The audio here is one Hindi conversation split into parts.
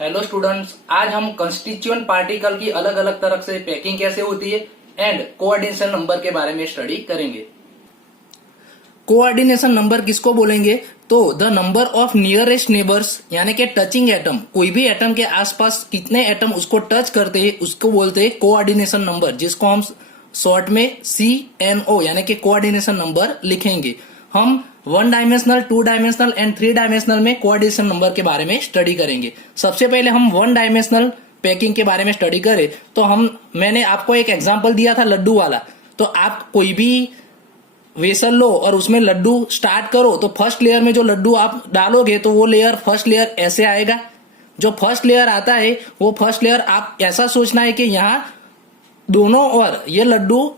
हेलो स्टूडेंट्स, आज हम कंस्टिट्यूएंट पार्टिकल की अलग अलग तरह से पैकिंग कैसे होती है एंड कोऑर्डिनेशन नंबर के बारे में स्टडी करेंगे। कोऑर्डिनेशन नंबर किसको बोलेंगे? तो the number of nearest neighbours यानी कि टचिंग एटम, कोई भी एटम के आसपास कितने एटम उसको टच करते हैं उसको बोलते हैं कोऑर्डिनेशन नंबर, जिसको हम शॉर्ट में CNO यानी कि कोऑर्डिनेशन नंबर लिखेंगे। हम 1 डायमेंशनल, 2 डायमेंशनल एंड 3 डायमेंशनल में कोऑर्डिनेशन नंबर के बारे में स्टडी करेंगे। सबसे पहले हम 1 डायमेंशनल पैकिंग के बारे में स्टडी करें तो मैंने आपको एक एग्जांपल दिया था लड्डू वाला। तो आप कोई भी वेसल लो और उसमें लड्डू स्टार्ट करो तो फर्स्ट लेयर में जो लड्डू आप डालोगे तो वो लेयर फर्स्ट लेयर ऐसे आएगा। जो फर्स्ट लेयर आता है वो फर्स्ट लेयर आप ऐसा सोचना है कि यहाँ दोनों और ये लड्डू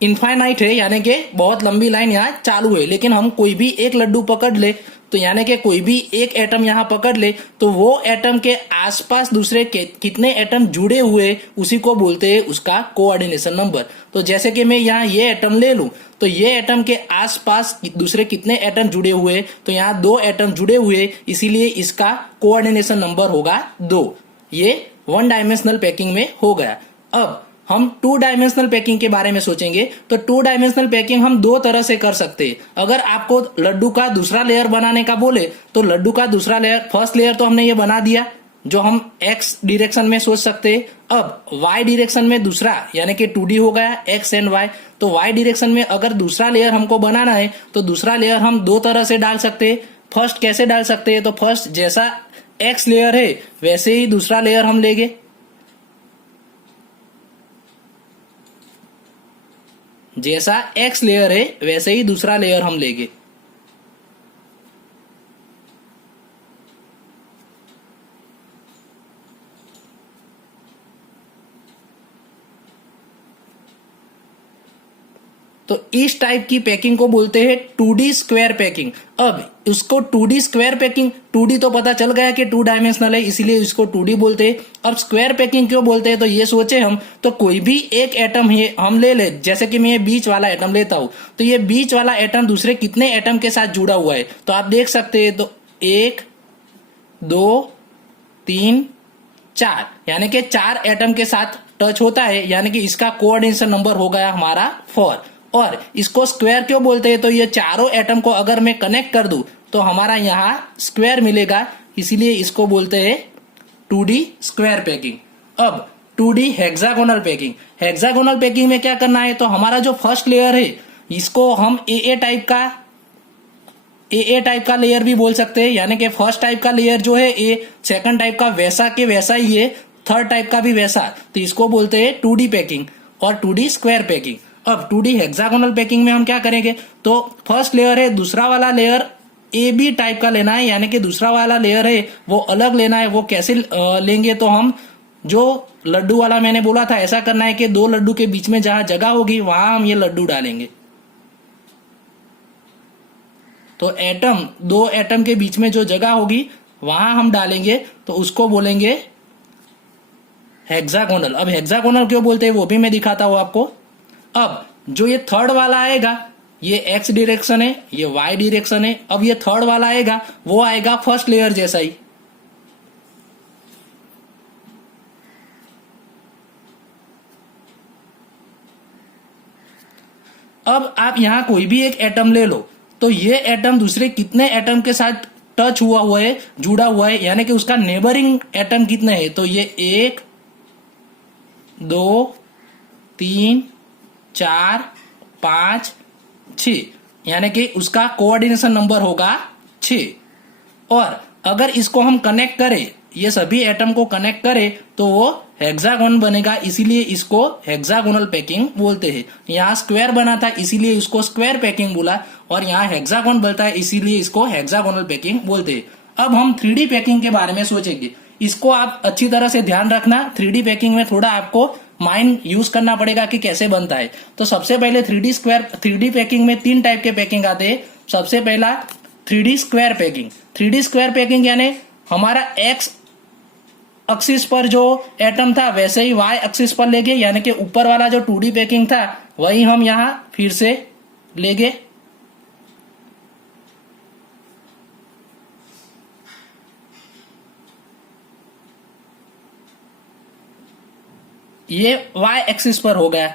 इनफाइनाइट है यानी कि बहुत लंबी लाइन यहाँ चालू है, लेकिन हम कोई भी एक लड्डू पकड़ ले तो यानी कि कोई भी एक एटम यहाँ पकड़ ले तो वो एटम के आसपास दूसरे कितने एटम जुड़े हुए उसी को बोलते हैं उसका कोऑर्डिनेशन नंबर। तो जैसे कि मैं यहाँ ये एटम ले लूं तो ये एटम के आसपास दूसरे कितने एटम जुड़े हुए, तो यहाँ 2 एटम जुड़े हुए, इसीलिए इसका कोऑर्डिनेशन नंबर होगा 2। ये 1 डायमेंशनल पैकिंग में हो गया। अब हम 2 डायमेंशनल पैकिंग के बारे में सोचेंगे तो 2 डायमेंशनल पैकिंग हम 2 तरह से कर सकते हैं। अगर आपको लड्डू का दूसरा लेयर बनाने का बोले तो लड्डू का दूसरा लेयर, फर्स्ट लेयर तो हमने ये बना दिया जो हम x डायरेक्शन में सोच सकते हैं। अब y डायरेक्शन में दूसरा यानी कि 2D हो गया x एंड y। तो y डायरेक्शन में अगर दूसरा लेयर हमको बनाना है तो दूसरा लेयर हम 2 तरह से डाल सकते हैं। फर्स्ट कैसे डाल सकते हैं? तो फर्स्ट जैसा x लेयर है वैसे ही दूसरा लेयर हम लेंगे। जैसा x लेयर है वैसे ही दूसरा लेयर हम लेंगे। तो इस टाइप की पैकिंग को बोलते हैं 2D स्क्वायर पैकिंग। अब उसको 2D स्क्वायर पैकिंग, 2D तो पता चल गया कि 2 डायमेंशनल है इसीलिए इसको 2D बोलते हैं। अब स्क्वायर पैकिंग क्यों बोलते हैं? तो ये सोचे हम तो कोई भी एक एटम हम ले जैसे कि मैं ये बीच वाला एटम लेता हूं तो ये बीच वाला एटम दूसरे कितने एटम के साथ जुड़ा हुआ है तो आप देख सकते हैं। तो 1 2 3 4 यानी कि 4 एटम के साथ टच होता है, यानी कि इसका कोऑर्डिनेशन नंबर हो गया हमारा 4। और इसको स्क्वायर क्यों बोलते हैं? तो ये चारों एटम को अगर मैं कनेक्ट कर दूं तो हमारा यहाँ स्क्वायर मिलेगा, इसीलिए इसको बोलते हैं 2D स्क्वायर पैकिंग। अब 2D hexagonal packing. Hexagonal packing में क्या करना है? तो हमारा जो फर्स्ट लेयर है इसको हम AA टाइप का लेयर भी बोल सकते हैं, यानी कि फर्स्ट टाइप का लेयर जो है A, सेकंड टाइप का वैसा के वैसा ही है, थर्ड टाइप का भी वैसा, तो इसको बोलते हैं 2D पैकिंग और 2D स्क्वायर पैकिंग। अब 2D हेक्सागोनल पैकिंग में हम क्या करेंगे? तो फर्स्ट लेयर है, दूसरा वाला लेयर AB टाइप का लेना है, यानी कि दूसरा वाला लेयर है वो अलग लेना है। वो कैसे लेंगे? तो हम जो लड्डू वाला मैंने बोला था ऐसा करना है कि 2 लड्डू के बीच में जहां जगह होगी वहां हम ये लड्डू डालेंगे। तो 2 एटम के बीच में जो जगह होगी वहां हम डालेंगे तो उसको बोलेंगे हेक्सागोनल। अब हेक्सागोनल क्यों बोलते हैं वो भी मैं दिखाता हूं आपको। अब जो ये थर्ड वाला आएगा ये x डायरेक्शन है, ये y डायरेक्शन है। अब ये थर्ड वाला आएगा वो आएगा फर्स्ट लेयर जैसा ही। अब आप यहां कोई भी एक एटम ले लो तो ये एटम दूसरे कितने एटम के साथ टच हुआ है, जुड़ा हुआ है, यानी कि उसका नेबरिंग एटम कितने हैं? तो ये 1 2 3 4 5 6 यानी कि उसका कोऑर्डिनेशन नंबर होगा 6। और अगर इसको हम कनेक्ट करें, ये सभी एटम को कनेक्ट करें तो वो हेक्सागोन बनेगा, इसीलिए इसको हेक्सागोनल पैकिंग बोलते हैं। यहाँ स्क्वायर बना था इसीलिए इसको स्क्वायर पैकिंग बोला, और यहाँ हेक्सागोन बनता है इसीलिए इसको हेक्सागोनल पैकिंग बोलते हैं। अब हम 3D पैकिंग के बारे में सोचेंगे। इसको आप अच्छी तरह से ध्यान रखना, 3D पैकिंग में थोड़ा आपको माइंड यूज करना पड़ेगा कि कैसे बनता है। तो सबसे पहले 3D पैकिंग में 3 टाइप के पैकिंग आते हैं। सबसे पहला 3D square packing. 3D square packing यानी हमारा x एक्सिस पर जो एटम था वैसे ही y एक्सिस पर लेंगे, यानी कि ऊपर वाला जो 2D पैकिंग था वही हम यहां फिर से लेंगे। ये y एक्सिस पर हो गया।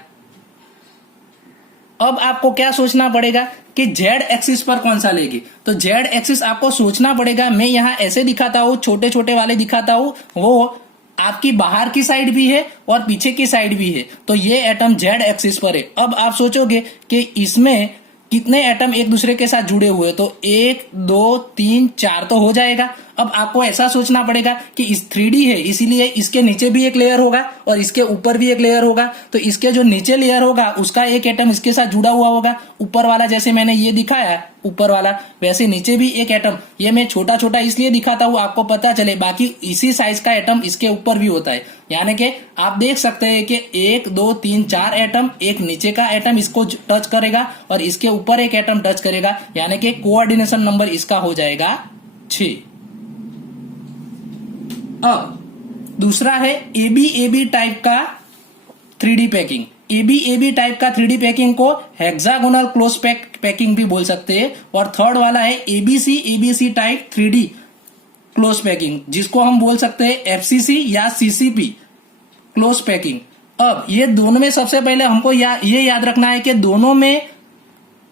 अब आपको क्या सोचना पड़ेगा कि z एक्सिस पर कौन सा लेगी। तो z एक्सिस आपको सोचना पड़ेगा, मैं यहां ऐसे दिखाता हूं, छोटे छोटे वाले दिखाता हूं, वो आपकी बाहर की साइड भी है और पीछे की साइड भी है। तो ये एटम z एक्सिस पर है। अब आप सोचोगे कि इसमें कितने एटम एक दूसरे के साथ जुड़े हुए, तो 1 2 3 4 तो हो जाएगा। अब आपको ऐसा सोचना पड़ेगा कि इस 3D है, इसीलिए इसके नीचे भी एक लेयर होगा और इसके ऊपर भी एक लेयर होगा। तो इसके जो नीचे लेयर होगा उसका एक एटम इसके साथ जुड़ा हुआ होगा, ऊपर वाला जैसे मैंने ये दिखाया ऊपर वाला, वैसे नीचे भी एक एटम। ये मैं छोटा छोटा इसलिए दिखाता हूं आपको पता चले, बाकी इसी साइज का एटम इसके ऊपर भी होता है। यानी कि आप देख सकते हैं कि 1 2 3 4 एटम, एक नीचे का एटम इसको टच करेगा और इसके ऊपर एक एटम टच करेगा, यानी कि कोऑर्डिनेशन नंबर इसका हो जाएगा 6। अब दूसरा है एबी टाइप का 3D पैकिंग। एबी टाइप का 3D पैकिंग को हेक्सागोनल क्लोज पैकिंग भी बोल सकते हैं। और थर्ड वाला है ABC type 3D close packing, जिसको हम बोल सकते हैं एफसीसी या सीसीपी क्लोज पैकिंग। अब ये दोनों में सबसे पहले हमको ये याद रखना है कि दोनों में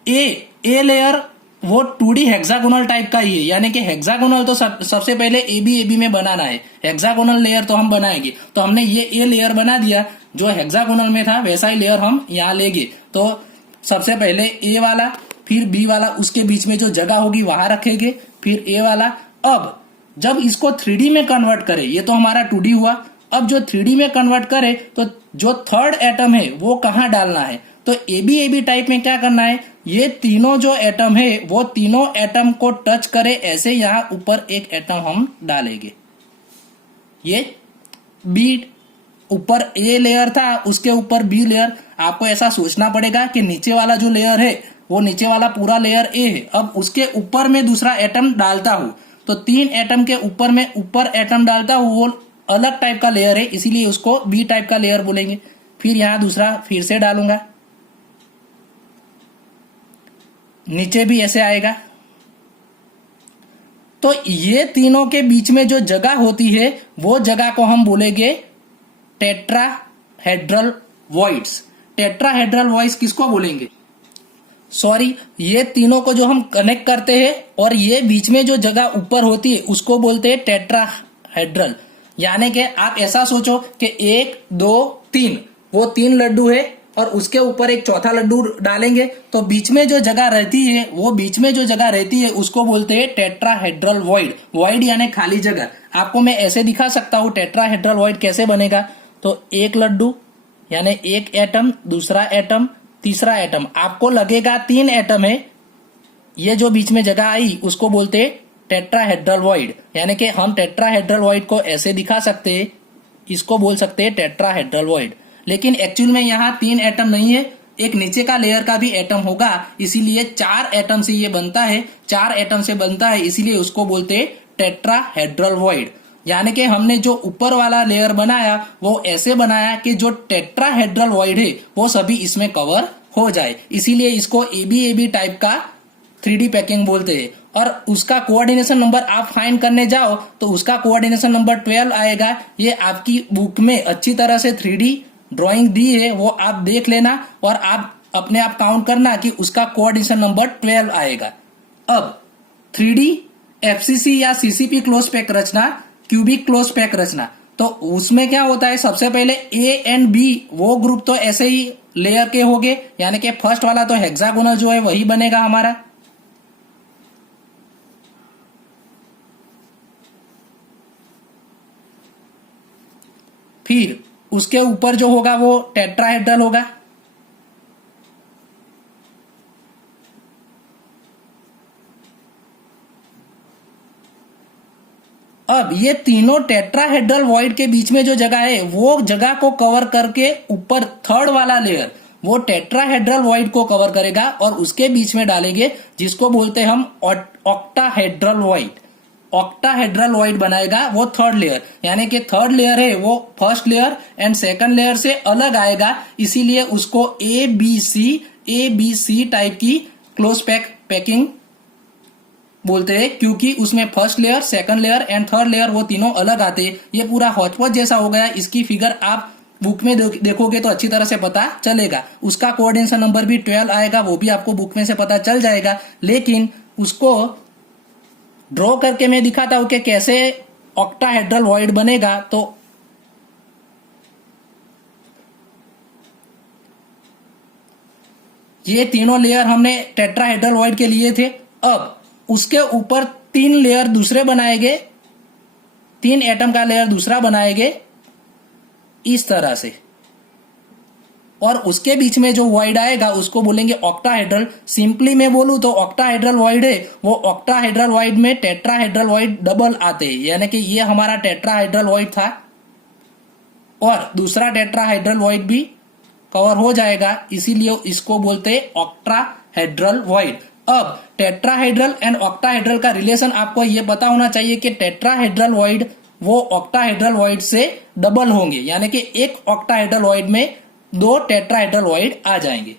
ए लेयर वो 2D हेक्सागोनल टाइप का ही है, यानी कि हेक्सागोनल तो सबसे पहले एबी में बनाना है, हेक्सागोनल लेयर तो हम बनाएंगे। तो हमने ये ए लेयर बना दिया, जो हेक्सागोनल में था वैसा ही लेयर हम यहाँ लेंगे। तो सबसे पहले ए वाला, फिर बी वाला, उसके बीच में जो जगह होगी वहां रखेंगे, फिर ए वाला। अब जब इसको 3D में कन्वर्ट करें, ये तो हमारा 2D हुआ। अब जो 3D में कन्वर्ट करे तो जो थर्ड एटम है वो कहाँ डालना है। तो एबी टाइप में क्या करना है, ये तीनों जो एटम है वो तीनों एटम को टच करे ऐसे, यहां ऊपर एक एटम हम डालेंगे। ये बी ऊपर ए लेयर था, उसके ऊपर बी लेयर। आपको ऐसा सोचना पड़ेगा कि नीचे वाला जो लेयर है वो नीचे वाला पूरा लेयर ए है। अब उसके ऊपर में दूसरा एटम डालता हूं, तो 3 एटम के ऊपर में ऊपर एटम डालता हूं, वो अलग टाइप का लेयर है, इसीलिए उसको बी टाइप का लेयर बोलेंगे। फिर यहां दूसरा फिर से डालूंगा, नीचे भी ऐसे आएगा। तो ये तीनों के बीच में जो जगह होती है वो जगह को हम बोलेंगे टेट्राहेड्रल वॉइड्स। टेट्राहेड्रल वॉइड्स किसको बोलेंगे, सॉरी, ये तीनों को जो हम कनेक्ट करते हैं और ये बीच में जो जगह ऊपर होती है उसको बोलते हैं टेट्राहेड्रल। यानी कि आप ऐसा सोचो कि 1 2 3 वो 3 लड्डू है और उसके ऊपर एक चौथा लड्डू डालेंगे, तो बीच में जो जगह रहती है वो बीच में जो जगह रहती है उसको बोलते हैं टेट्राहेड्रल वॉइड। वॉइड यानी खाली जगह। आपको मैं ऐसे दिखा सकता हूं टेट्राहेड्रल वॉइड कैसे बनेगा। तो एक लड्डू यानी एक एटम, दूसरा एटम, तीसरा एटम, आपको लगेगा 3 एटम है, ये जो बीच में जगह आई उसको बोलते हैं टेट्राहेड्रल वॉइड। यानी कि हम टेट्राहेड्रल वॉइड को ऐसे दिखा सकते हैं, इसको बोल सकते हैं टेट्राहेड्रल वॉइड। लेकिन एक्चुअल में यहाँ 3 एटम नहीं है, एक नीचे का लेयर का भी एटम होगा, इसीलिए 4 एटम से ये बनता है, 4 एटम से बनता है, इसीलिए उसको बोलते हैं टेट्राहेड्रल वॉइड। यानी कि हमने जो ऊपर वाला लेयर बनाया वो ऐसे बनाया कि जो टेट्राहेड्रल वॉइड है वो सभी इसमें कवर हो जाए, इसीलिए इसको एबी टाइप का 3D पैकिंग बोलते हैं। और उसका कोऑर्डिनेशन नंबर आप फाइंड करने जाओ तो उसका कोऑर्डिनेशन नंबर 12 आएगा। ये आपकी बुक में अच्छी तरह से 3D ड्राइंग दी है, वो आप देख लेना और आप अपने आप काउंट करना कि उसका कोऑर्डिनेशन नंबर 12 आएगा। अब 3D एफसीसी या सीसीपी क्लोज पैक रचना, क्यूबिक क्लोज पैक रचना, तो उसमें क्या होता है, सबसे पहले ए एंड बी वो ग्रुप तो ऐसे ही लेयर के होंगे, यानी कि फर्स्ट वाला तो हेक्सागोनल जो है वही बनेगा हमारा। फिर उसके ऊपर जो होगा वो टेट्राहेड्रल होगा। अब ये तीनों टेट्राहेड्रल वॉइड के बीच में जो जगह है वो जगह को कवर करके ऊपर थर्ड वाला लेयर वो टेट्राहेड्रल वॉइड को कवर करेगा और उसके बीच में डालेंगे, जिसको बोलते हैं हम ऑक्टाहेड्रल वॉइड। ऑक्टाहेड्रल वॉइड बनाएगा वो थर्ड लेयर, यानी कि थर्ड लेयर है वो first layer and second layer से अलग आएगा, इसीलिए उसको एबीसी टाइप की क्लोज पैकिंग बोलते हैं, क्योंकि उसमें first layer, second layer and third layer वो तीनों अलग आते हैं। ये पूरा हॉचपॉच जैसा हो गया, इसकी फिगर आप बुक में देखोगे तो अच्छी तरह से पता चलेगा। उसका कोऑर्डिनेशन नंबर भी 12 आएगा, वो भी आपको बुक में से पता चल जाएगा। लेकिन उसको ड्रॉ करके मैं दिखाता हूं कि कैसे ऑक्टाहेड्रल वॉइड बनेगा। तो ये तीनों लेयर हमने टेट्राहेड्रल वॉइड के लिए थे। अब उसके ऊपर 3 लेयर दूसरे बनाएंगे, 3 एटम का लेयर दूसरा बनाएंगे इस तरह से, और उसके बीच में जो वॉइड आएगा उसको बोलेंगे ऑक्टाहेड्रल। सिंपली मैं बोलूं तो ऑक्टाहेड्रल वॉइड है, वो ऑक्टाहेड्रल वॉइड में टेट्राहेड्रल वॉइड डबल आते हैं, यानी कि ये हमारा टेट्राहेड्रल वॉइड था और दूसरा टेट्राहेड्रल वॉइड भी कवर हो जाएगा, इसीलिए इसको बोलते हैं ऑक्टाहेड्रल वॉइड। अब टेट्राहेड्रल एंड ऑक्टाहेड्रल का रिलेशन आपको ये पता होना चाहिए कि टेट्राहेड्रल वॉइड वो ऑक्टाहेड्रल वॉइड से डबल होंगे, यानी कि एक ऑक्टाहेड्रल वॉइड में 2 टेट्राहेड्रल वॉइड आ जाएंगे।